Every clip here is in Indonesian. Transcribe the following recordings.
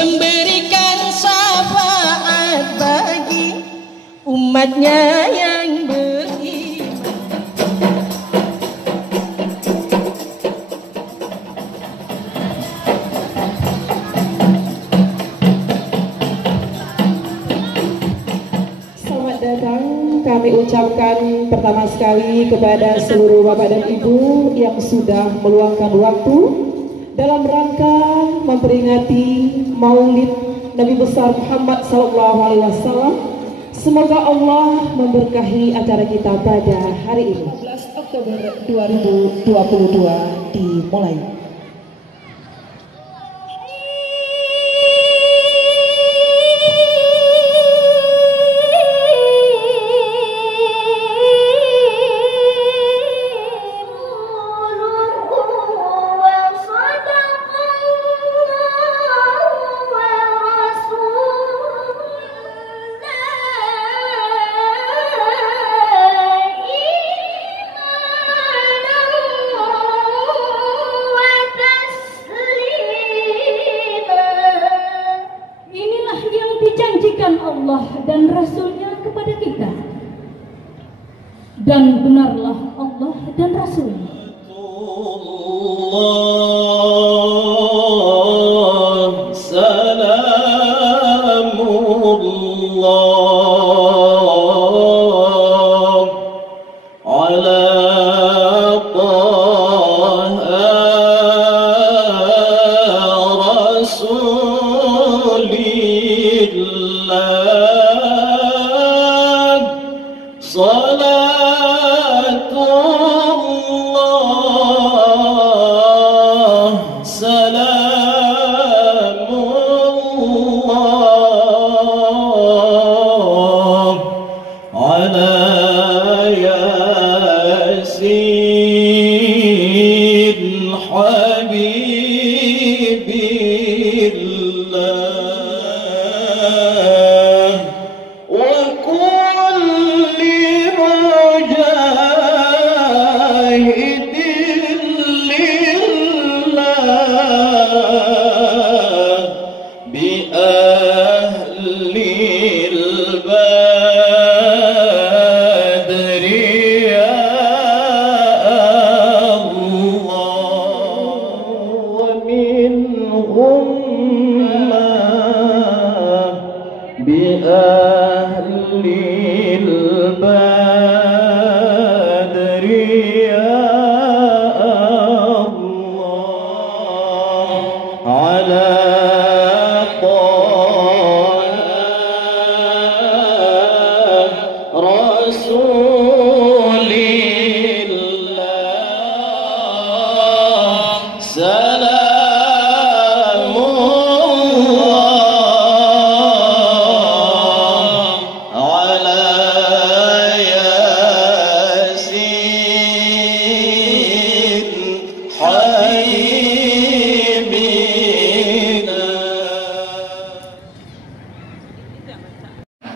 memberikan syafaat bagi umatnya yang beriman. Selamat datang kami ucapkan pertama sekali kepada seluruh Bapak dan Ibu yang sudah meluangkan waktu dalam rangka memperingati Maulid Nabi besar Muhammad SAW. Semoga Allah memberkahi acara kita pada hari ini. 15 Oktober 2022 dimulai. Allah dan Rasulnya kepada kita, dan benarlah Allah dan Rasulnya.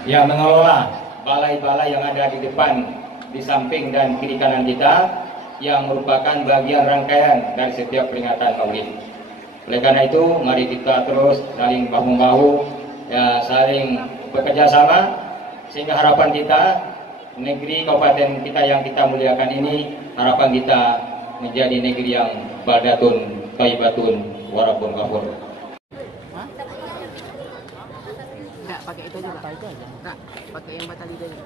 Yang mengelola balai-balai yang ada di depan, di samping dan kiri kanan kita, yang merupakan bagian rangkaian dari setiap peringatan Maulid. Oleh karena itu, mari kita terus saling bahu-bahu, ya, saling bekerja sama, sehingga harapan kita, negeri kabupaten kita yang kita muliakan ini, harapan kita menjadi negeri yang baldatun, thayyibatun, warabun ghafur. Enggak, pakai itu aja, Pak. Enggak, pakai yang batal itu aja.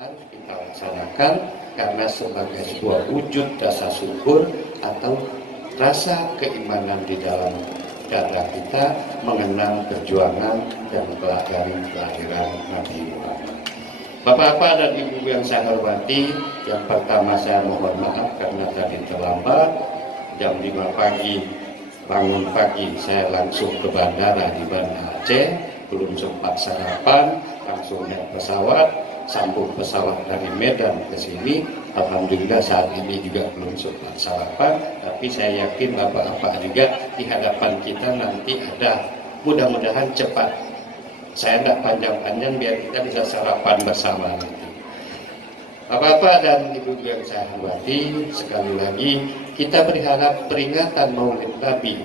Harus kita laksanakan karena sebagai sebuah wujud rasa syukur atau rasa keimanan di dalam dada kita mengenang perjuangan dan kelahiran Nabi Muhammad. Bapak-bapak dan ibu yang saya hormati, yang pertama saya mohon maaf karena tadi terlambat. Jam 5 pagi, bangun pagi, saya langsung ke bandara di Banda Aceh, belum sempat sarapan, langsung naik pesawat, sambung pesawat dari Medan ke sini. Alhamdulillah saat ini juga belum sempat sarapan, tapi saya yakin bapak-bapak juga di hadapan kita nanti ada, mudah-mudahan cepat. Saya tidak panjang-panjang biar kita bisa sarapan bersama nanti. Bapak-bapak dan ibu yang saya hormati, sekali lagi kita berharap peringatan Maulid Nabi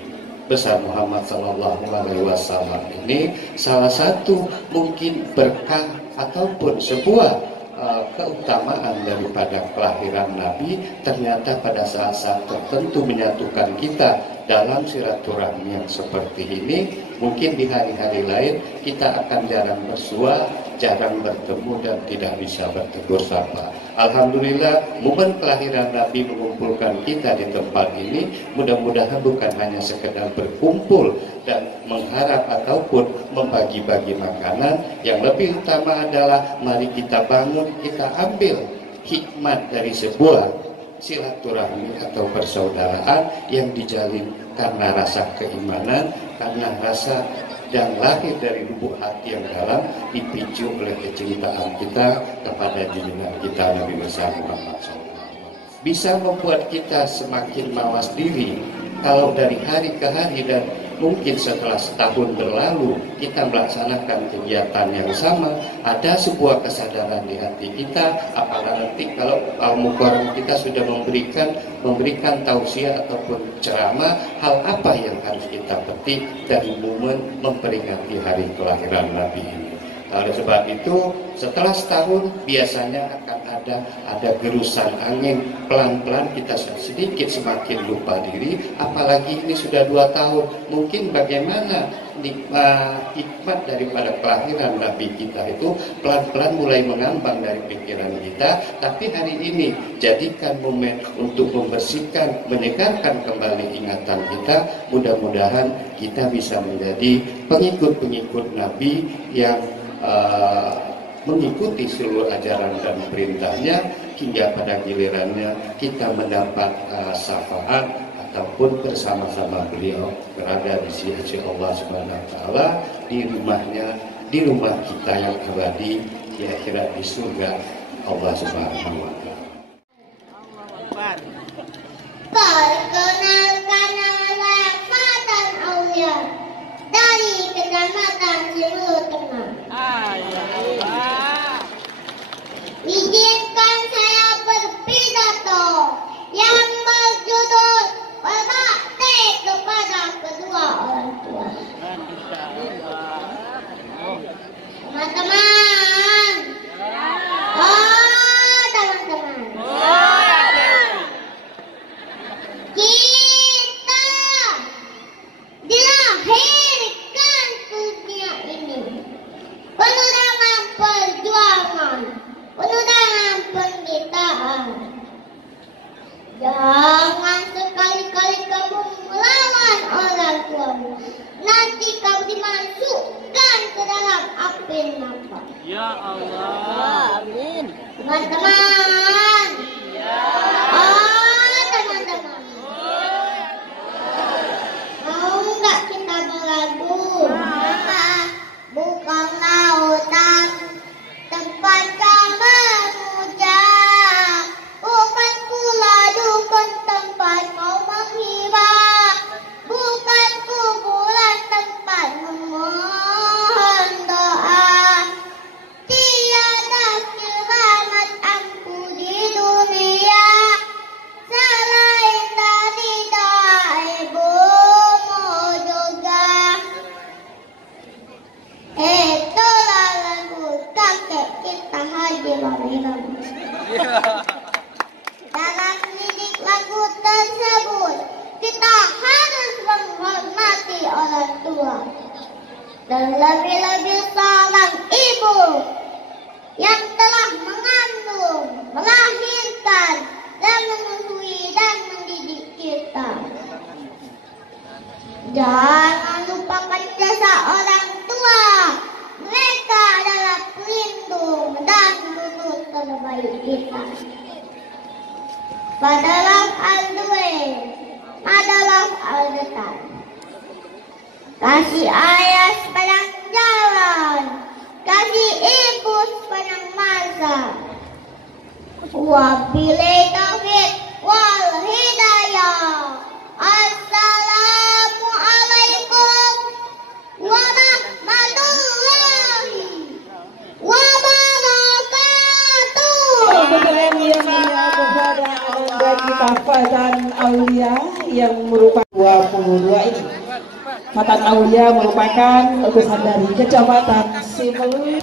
besar Muhammad Sallallahu Alaihi Wasallam ini salah satu mungkin berkah ataupun sebuah keutamaan daripada kelahiran Nabi ternyata pada saat-saat tertentu menyatukan kita dalam silaturahmi yang seperti ini. Mungkin di hari-hari lain kita akan jarang bersua, jarang bertemu dan tidak bisa bertegur sapa. Alhamdulillah momen kelahiran Nabi mengumpulkan kita di tempat ini. Mudah-mudahan bukan hanya sekedar berkumpul dan mengharap ataupun membagi-bagi makanan. Yang lebih utama adalah mari kita bangun, kita ambil hikmat dari sebuah silaturahmi atau persaudaraan yang dijalin karena rasa keimanan, karena rasa dan lahir dari lubuk hati yang dalam, dipicu oleh kecintaan kita kepada junjungan kita Nabi besar Muhammad SAW. Bisa membuat kita semakin mawas diri kalau dari hari ke hari dan mungkin setelah setahun berlalu kita melaksanakan kegiatan yang sama, ada sebuah kesadaran di hati kita. Apalagi nanti kalau Al-Mukarram kita sudah memberikan tausiah ataupun ceramah, hal apa yang harus kita petik dari momen memperingati hari kelahiran Nabi ini. Oleh sebab itu, setelah setahun biasanya akan ada gerusan angin, pelan-pelan kita sedikit semakin lupa diri. Apalagi ini sudah 2 tahun, mungkin bagaimana hikmat daripada kelahiran Nabi kita itu pelan-pelan mulai mengambang dari pikiran kita. Tapi hari ini jadikan momen untuk membersihkan, menyegarkan kembali ingatan kita. Mudah-mudahan kita bisa menjadi pengikut-pengikut Nabi yang mengikuti seluruh ajaran dan perintahnya hingga pada gilirannya kita mendapat syafaat ataupun bersama-sama beliau berada di sisi Allah Subhanahu wa taala di rumahnya, di rumah kita yang abadi di akhirat di surga Allah Subhanahu wa taala. Perkenalkan nama Fatan Aulia dari Kecamatan Cilur Tengah. Izinkan saya berpidato yang berjudul berbakti kepada kedua orang tua. Teman-teman. Teman-teman. Kita dilahirkan ke dunia ini penuh dengan perjuangan, penuh dengan penderitaan. Jangan sekali-kali kamu melawan orang tuamu, nanti kamu dimasukkan ke dalam api neraka. Ya Allah. Amin. Teman-teman. Teman-teman. Mau nggak kita berlagu? Bukan lautan tempat kamu memuja, bukan pula dukun tempat kau menghibah, bukan kuburan tempat memohon doa. Tiada selamat ampu di dunia selain dari doa ibumu juga. Itulah lagu kakek kita Haji Mariam. Dalam lirik lagu tersebut, kita harus menghormati orang tua. Dan lebih-lebih seorang ibu yang telah mengandung, melahirkan, dan menyusui dan mendidik kita. Jangan lupakan jasa orang tua. Mereka adalah pelindung dan guru terbaik kita. Padalah al-duin, adalah al-detan. Kasih ayah sepanjang jalan, kasih ibu sepanjang masa. Wabillahi taufiq wal hidayah. Assalamualaikum warahmatullahi wabarakatuh. Kebetulan yang mulia kepada Anda kita Fatan Aulia yang merupakan 22 ini. Matan Aulia merupakan utusan dari Kecamatan Simelu.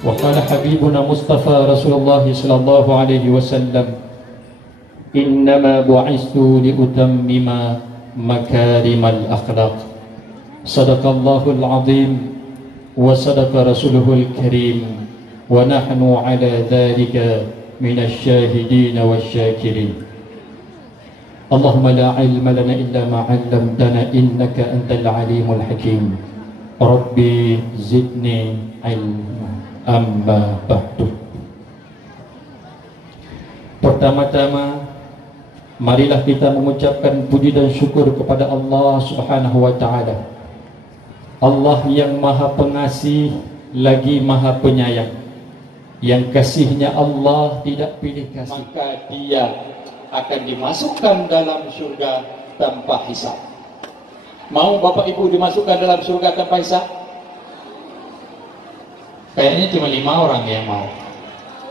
وقال حبيبنا مصطفى رسول الله صلى الله عليه وسلم إنما بعثت لأتمم مكارم الأخلاق صدق الله العظيم وصدق رسوله الكريم ونحن على ذلك من الشاهدين والشاكرين اللهم لا علم لنا إلا ما علمتنا إنك أنت العليم الحكيم ربي زدني علما amma ba'du. Pertama-tama marilah kita mengucapkan puji dan syukur kepada Allah Subhanahu wa taala. Allah yang Maha Pengasih lagi Maha Penyayang. Yang kasihnya Allah tidak pilih kasih, maka dia akan dimasukkan dalam surga tanpa hisab. Mau Bapak Ibu dimasukkan dalam surga tanpa hisab? Kayaknya cuma 5 orang yang mau.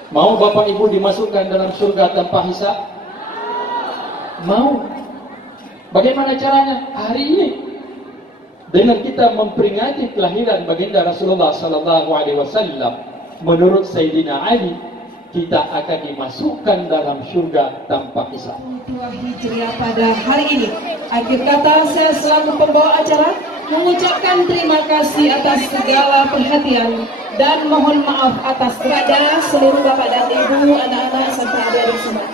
Mau Bapak Ibu dimasukkan dalam surga tanpa hisab? Mau. Bagaimana caranya? Hari ini dengan kita memperingati kelahiran baginda Rasulullah sallallahu alaihi wasallam, menurut Sayyidina Ali, kita akan dimasukkan dalam surga tanpa hisab. 2 Hijriah pada hari ini. Akhir kata, saya selaku pembawa acara mengucapkan terima kasih atas segala perhatian dan mohon maaf atas kepada seluruh bapak dan ibu, anak-anak serta adik-adik semua.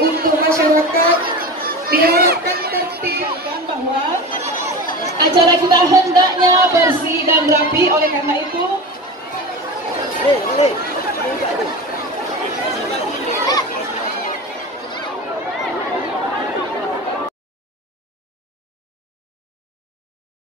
Untuk masyarakat diharapkan tertib bahwa acara kita hendaknya bersih dan rapi. Oleh karena itu